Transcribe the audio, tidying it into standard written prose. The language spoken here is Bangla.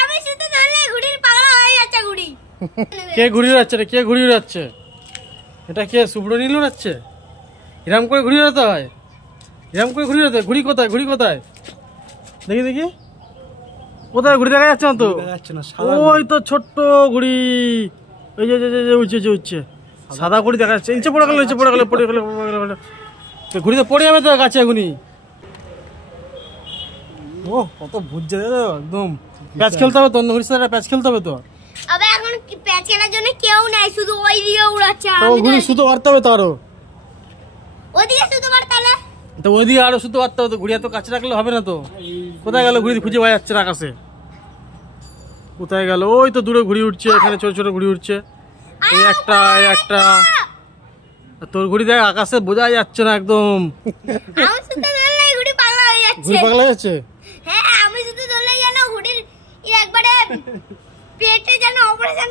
আমি শুধু ধরলে ঘুড়ির পাগলা হয়ে যাচ্ছে ঘুড়ি। কে ঘুড়ি উড়াচ্ছে রে? কে ঘুড়ি উড়াচ্ছে? এটা কে শুভ্র নীল উড়াচ্ছে? এরম করে ঘুড়ি উড়াতে হয়? এরম করে ঘুড়ি উড়াতে? ঘুড়ি কোথায়? ঘুড়ি কোথায়? দেখি দেখি কোথায় ঘুড়ি দেখা যাচ্ছে না তো। ওই তো ছোট্ট ঘুড়ি, ওই যে উঠছে সাদা ঘুড়ি দেখা যাচ্ছে। নিচে পড়ে গেল, নিচে পড়ে গেল, পড়ে গেল। ঘুড়ি তো পড়ে যাবে তো গাছে এখনই। ও কত বুঝছে একদম। প্যাচ খেলতে হবে তো, অন্য ঘুড়ির সাথে প্যাচ খেলতে হবে তো। আবে এখন প্যাচ খেলার জন্য কেউ নাই, শুধু ওই দিকে উড়াচ্ছে। তো ঘুড়ি সুতো মারতে হবে তো আরো। ওদিকে শুধু মারতে হবে তো ওইদিকে আরো সুতো মারতে হবে তো। ঘুড়ি এত কাছে রাখলে হবে না তো। কোথায় গেল ঘুড়ি? খুঁজে পাওয়া যাচ্ছে না আকাশে। কোথায় গেল? ওই তো দূরে ঘুড়ি উঠছে, এখানে ছোট ছোট ঘুড়ি উঠছে। এই একটা, এই একটা। তোর ঘুড়ি দেখ আকাশে বোঝা যাচ্ছে না একদম। আমি শুধু ধরলে ঘুড়ি পাগলা হয়ে যাচ্ছে। ঘুড়ি পাগলা হয়ে যাচ্ছে? হ্যাঁ, আমি শুধু ধরলে যেন ঘুড়ির একবারে পেটে যেন অপারেশন